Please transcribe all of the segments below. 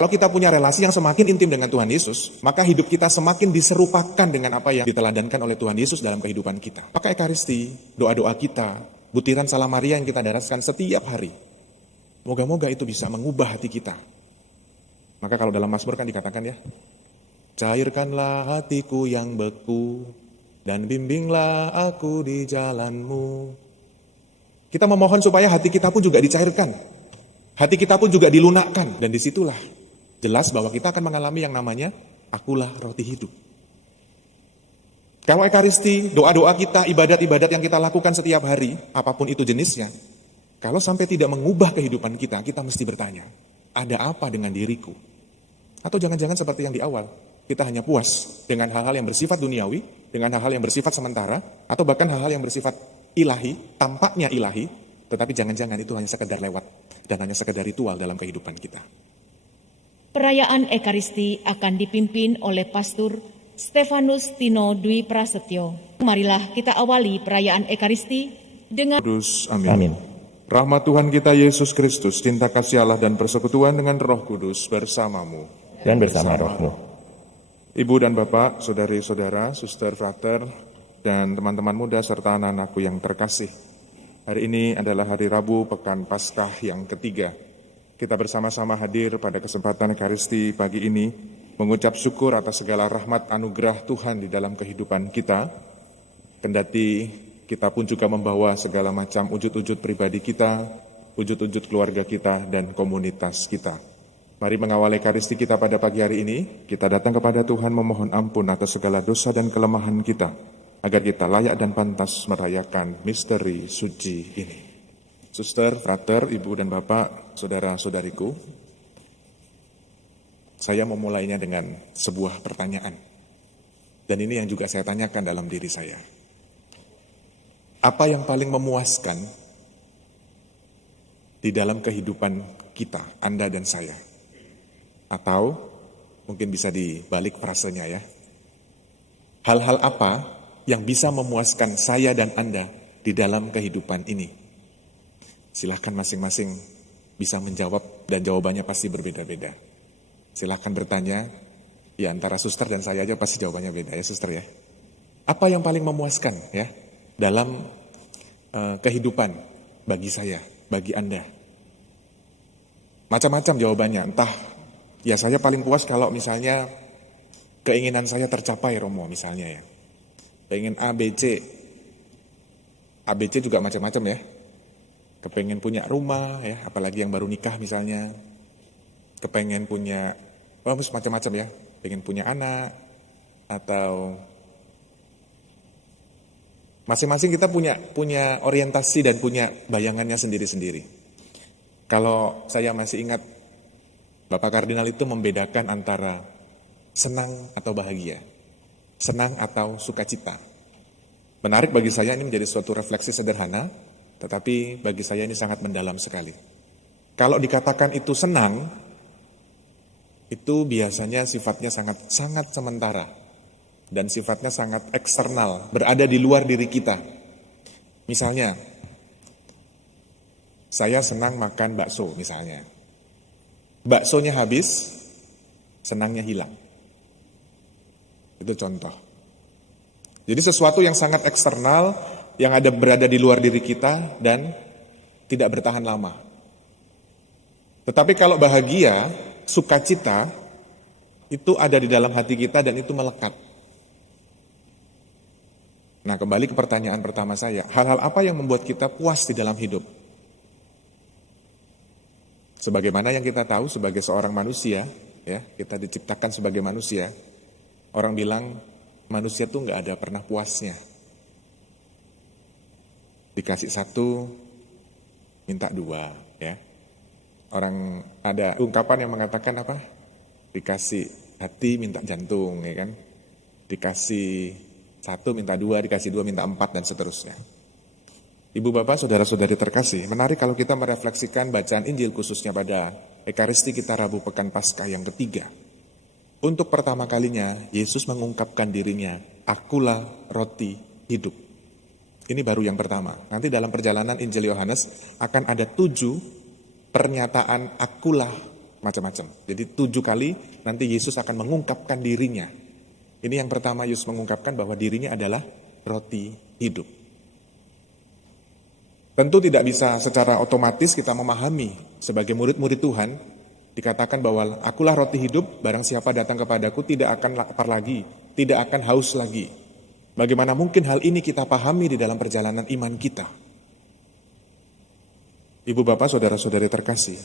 Kalau kita punya relasi yang semakin intim dengan Tuhan Yesus, maka hidup kita semakin diserupakan dengan apa yang diteladankan oleh Tuhan Yesus dalam kehidupan kita. Maka Ekaristi, doa-doa kita, butiran Salam Maria yang kita daraskan setiap hari, moga-moga itu bisa mengubah hati kita. Maka kalau dalam Mazmur kan dikatakan ya, cairkanlah hatiku yang beku, dan bimbinglah aku di jalanmu. Kita memohon supaya hati kita pun juga dicairkan. Hati kita pun juga dilunakkan. Dan disitulah jelas bahwa kita akan mengalami yang namanya akulah roti hidup. Kalau Ekaristi, doa-doa kita, ibadat-ibadat yang kita lakukan setiap hari, apapun itu jenisnya, kalau sampai tidak mengubah kehidupan kita, kita mesti bertanya, ada apa dengan diriku? Atau jangan-jangan seperti yang di awal, kita hanya puas dengan hal-hal yang bersifat duniawi, dengan hal-hal yang bersifat sementara, atau bahkan hal-hal yang bersifat ilahi, tampaknya ilahi, tetapi jangan-jangan itu hanya sekedar lewat, dan hanya sekedar ritual dalam kehidupan kita. Perayaan Ekaristi akan dipimpin oleh Pastor Stefanus Tino Dwi Prasetyo. Marilah kita awali perayaan Ekaristi dengan Kudus, amin. Rahmat Tuhan kita Yesus Kristus, cinta kasih Allah dan persekutuan dengan Roh Kudus bersamamu. Dan bersama rohmu. Ibu dan Bapak, saudari-saudara, suster, frater, dan teman-teman muda serta anak-anakku yang terkasih. Hari ini adalah hari Rabu Pekan Paskah yang ketiga. Kita bersama-sama hadir pada kesempatan Ekaristi pagi ini, mengucap syukur atas segala rahmat anugerah Tuhan di dalam kehidupan kita. Kendati kita pun juga membawa segala macam wujud-wujud pribadi kita, wujud-wujud keluarga kita, dan komunitas kita. Mari mengawal Ekaristi kita pada pagi hari ini, kita datang kepada Tuhan memohon ampun atas segala dosa dan kelemahan kita, agar kita layak dan pantas merayakan misteri suci ini. Suster, frater, ibu dan bapak, saudara-saudariku, saya memulainya dengan sebuah pertanyaan. Dan ini yang juga saya tanyakan dalam diri saya. Apa yang paling memuaskan di dalam kehidupan kita, Anda dan saya? Atau mungkin bisa dibalik frasenya ya. Hal-hal apa yang bisa memuaskan saya dan Anda di dalam kehidupan ini? Silahkan masing-masing bisa menjawab dan jawabannya pasti berbeda-beda. Silahkan bertanya, ya antara suster dan saya aja pasti jawabannya beda ya suster ya. Apa yang paling memuaskan ya dalam kehidupan bagi saya, bagi Anda? Macam-macam jawabannya, entah ya saya paling puas kalau misalnya keinginan saya tercapai Romo misalnya ya. Pengen A, B, C. A, B, C juga macam-macam ya. Kepengen punya rumah ya, apalagi yang baru nikah misalnya. Kepengen punya, macam-macam ya. Pengen punya anak, atau masing-masing kita punya orientasi dan punya bayangannya sendiri-sendiri. Kalau saya masih ingat, Bapak Kardinal itu membedakan antara senang atau bahagia, senang atau sukacita. Menarik bagi saya, ini menjadi suatu refleksi sederhana, tetapi bagi saya ini sangat mendalam sekali. Kalau dikatakan itu senang, itu biasanya sifatnya sangat sementara dan sifatnya sangat eksternal, berada di luar diri kita. Misalnya, saya senang makan bakso misalnya. Baksonya habis, senangnya hilang. Itu contoh. Jadi sesuatu yang sangat eksternal, yang berada di luar diri kita dan tidak bertahan lama. Tetapi kalau bahagia, sukacita, itu ada di dalam hati kita dan itu melekat. Nah, kembali ke pertanyaan pertama saya, hal-hal apa yang membuat kita puas di dalam hidup? Sebagaimana yang kita tahu sebagai seorang manusia, ya, kita diciptakan sebagai manusia. Orang bilang manusia tuh nggak ada pernah puasnya. Dikasih satu, minta dua, ya. Orang ada ungkapan yang mengatakan apa? Dikasih hati minta jantung, ya kan? Dikasih satu minta dua, dikasih dua minta empat, dan seterusnya. Ibu bapak, saudara-saudari terkasih, menarik kalau kita merefleksikan bacaan Injil khususnya pada Ekaristi kita Rabu Pekan Paskah yang ketiga. Untuk pertama kalinya, Yesus mengungkapkan dirinya, akulah roti hidup. Ini baru yang pertama. Nanti dalam perjalanan Injil Yohanes akan ada 7 pernyataan akulah macam-macam. Jadi 7 kali nanti Yesus akan mengungkapkan dirinya. Ini yang pertama, Yesus mengungkapkan bahwa dirinya adalah roti hidup. Tentu tidak bisa secara otomatis kita memahami sebagai murid-murid Tuhan, dikatakan bahwa akulah roti hidup, barang siapa datang kepadaku tidak akan lapar lagi, tidak akan haus lagi. Bagaimana mungkin hal ini kita pahami di dalam perjalanan iman kita? Ibu bapak saudara-saudari terkasih,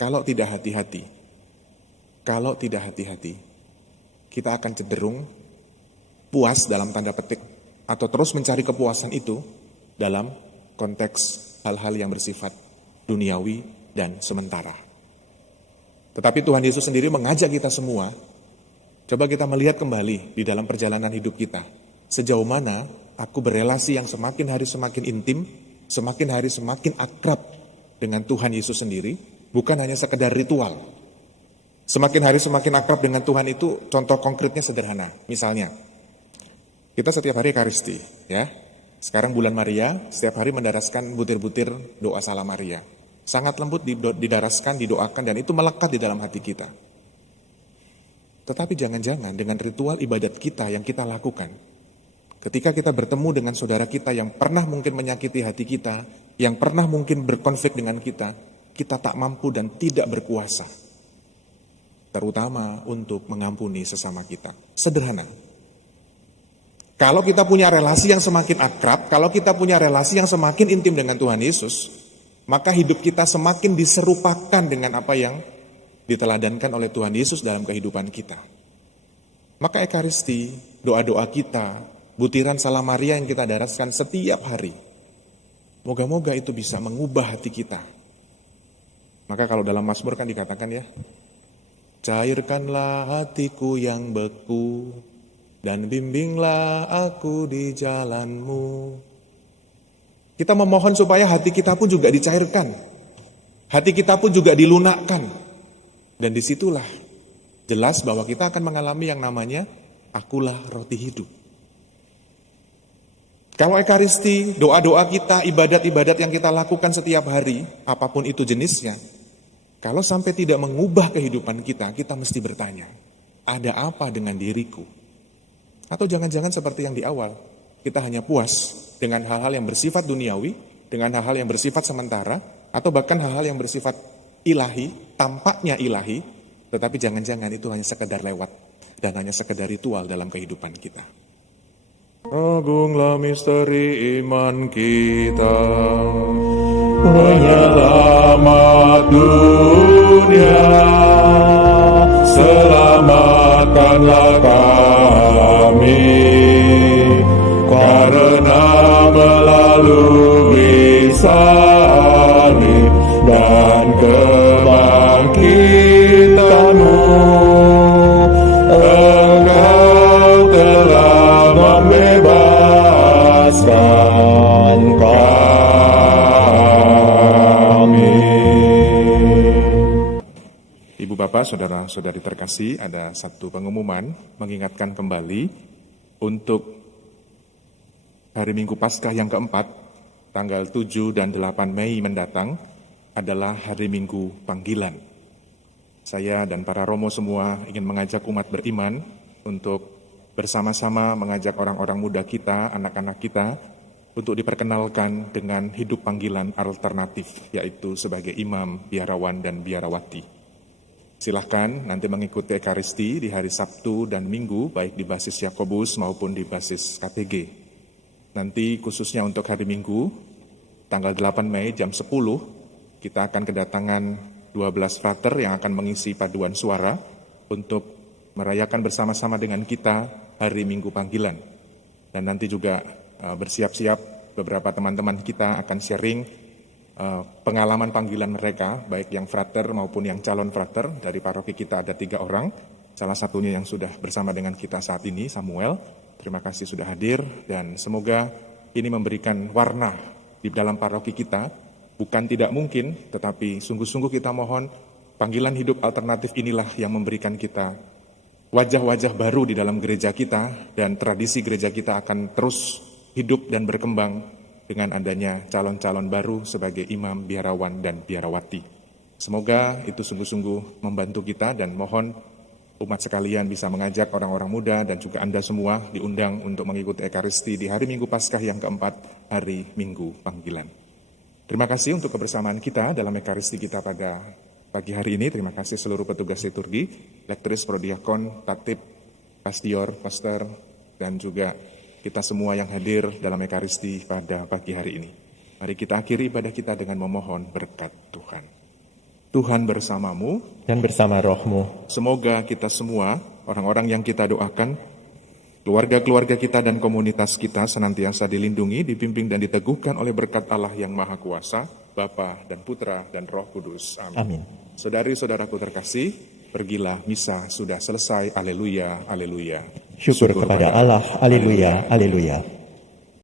kalau tidak hati-hati, kita akan cenderung puas dalam tanda petik, atau terus mencari kepuasan itu dalam konteks hal-hal yang bersifat duniawi dan sementara. Tetapi Tuhan Yesus sendiri mengajak kita semua, coba kita melihat kembali di dalam perjalanan hidup kita, sejauh mana aku berelasi yang semakin hari semakin intim, semakin hari semakin akrab dengan Tuhan Yesus sendiri, bukan hanya sekedar ritual. Semakin hari semakin akrab dengan Tuhan itu, contoh konkretnya sederhana. Misalnya, kita setiap hari Ekaristi, ya. Sekarang bulan Maria, setiap hari mendaraskan butir-butir doa Salam Maria. Sangat lembut didaraskan, didoakan, dan itu melekat di dalam hati kita. Tetapi jangan-jangan dengan ritual ibadat kita yang kita lakukan, ketika kita bertemu dengan saudara kita yang pernah mungkin menyakiti hati kita, yang pernah mungkin berkonflik dengan kita tak mampu dan tidak berkuasa. Terutama untuk mengampuni sesama kita. Sederhana. Kalau kita punya relasi yang semakin akrab, kalau kita punya relasi yang semakin intim dengan Tuhan Yesus, maka hidup kita semakin diserupakan dengan apa yang diteladankan oleh Tuhan Yesus dalam kehidupan kita. Maka Ekaristi, doa-doa kita, butiran Salam Maria yang kita daraskan setiap hari, moga-moga itu bisa mengubah hati kita. Maka kalau dalam Mazmur kan dikatakan ya, cairkanlah hatiku yang beku, dan bimbinglah aku di jalan-Mu. Kita memohon supaya hati kita pun juga dicairkan. Hati kita pun juga dilunakkan. Dan disitulah jelas bahwa kita akan mengalami yang namanya akulah roti hidup. Kalau Ekaristi, doa-doa kita, ibadat-ibadat yang kita lakukan setiap hari, apapun itu jenisnya, kalau sampai tidak mengubah kehidupan kita, kita mesti bertanya, ada apa dengan diriku? Atau jangan-jangan seperti yang di awal, kita hanya puas dengan hal-hal yang bersifat duniawi, dengan hal-hal yang bersifat sementara, atau bahkan hal-hal yang bersifat ilahi, tampaknya ilahi, tetapi jangan-jangan itu hanya sekedar lewat, dan hanya sekedar ritual dalam kehidupan kita. Agunglah misteri iman kita, penyelamat dunia, selamatkanlah kami, karena melalui salib dan kebangkitan-Mu, Engkau telah membebaskan kami. Ibu bapak, saudara-saudari terkasih, ada satu pengumuman mengingatkan kembali untuk hari Minggu Paskah yang keempat, tanggal 7 dan 8 Mei mendatang adalah hari Minggu Panggilan. Saya dan para romo semua ingin mengajak umat beriman untuk bersama-sama mengajak orang-orang muda kita, anak-anak kita, untuk diperkenalkan dengan hidup panggilan alternatif, yaitu sebagai imam, biarawan, dan biarawati. Silahkan nanti mengikuti Ekaristi di hari Sabtu dan Minggu, baik di basis Yakobus maupun di basis KTG. Nanti khususnya untuk hari Minggu, tanggal 8 Mei jam 10, kita akan kedatangan 12 frater yang akan mengisi paduan suara untuk merayakan bersama-sama dengan kita hari Minggu Panggilan. Dan nanti juga bersiap-siap beberapa teman-teman kita akan sharing pengalaman panggilan mereka, baik yang frater maupun yang calon frater. Dari paroki kita ada 3 orang, salah satunya yang sudah bersama dengan kita saat ini, Samuel. Terima kasih sudah hadir, dan semoga ini memberikan warna di dalam paroki kita. Bukan tidak mungkin, tetapi sungguh-sungguh kita mohon panggilan hidup alternatif inilah yang memberikan kita wajah-wajah baru di dalam gereja kita, dan tradisi gereja kita akan terus hidup dan berkembang dengan adanya calon-calon baru sebagai imam, biarawan, dan biarawati. Semoga itu sungguh-sungguh membantu kita dan mohon umat sekalian bisa mengajak orang-orang muda dan juga Anda semua diundang untuk mengikuti Ekaristi di hari Minggu Paskah yang keempat, hari Minggu Panggilan. Terima kasih untuk kebersamaan kita dalam Ekaristi kita pada pagi hari ini. Terima kasih seluruh petugas liturgi, lektoris, prodiakon, tatib, pastior, pastor, dan juga kita semua yang hadir dalam Ekaristi pada pagi hari ini. Mari kita akhiri ibadah kita dengan memohon berkat Tuhan. Tuhan bersamamu dan bersama rohmu. Semoga kita semua, orang-orang yang kita doakan, keluarga-keluarga kita dan komunitas kita senantiasa dilindungi, dibimbing dan diteguhkan oleh berkat Allah yang Maha Kuasa, Bapa dan Putra dan Roh Kudus. Amin. Amin. Saudari-saudaraku terkasih, pergilah, misa sudah selesai. Aleluya, aleluya. Syukur kepada Allah. Aleluya, aleluya.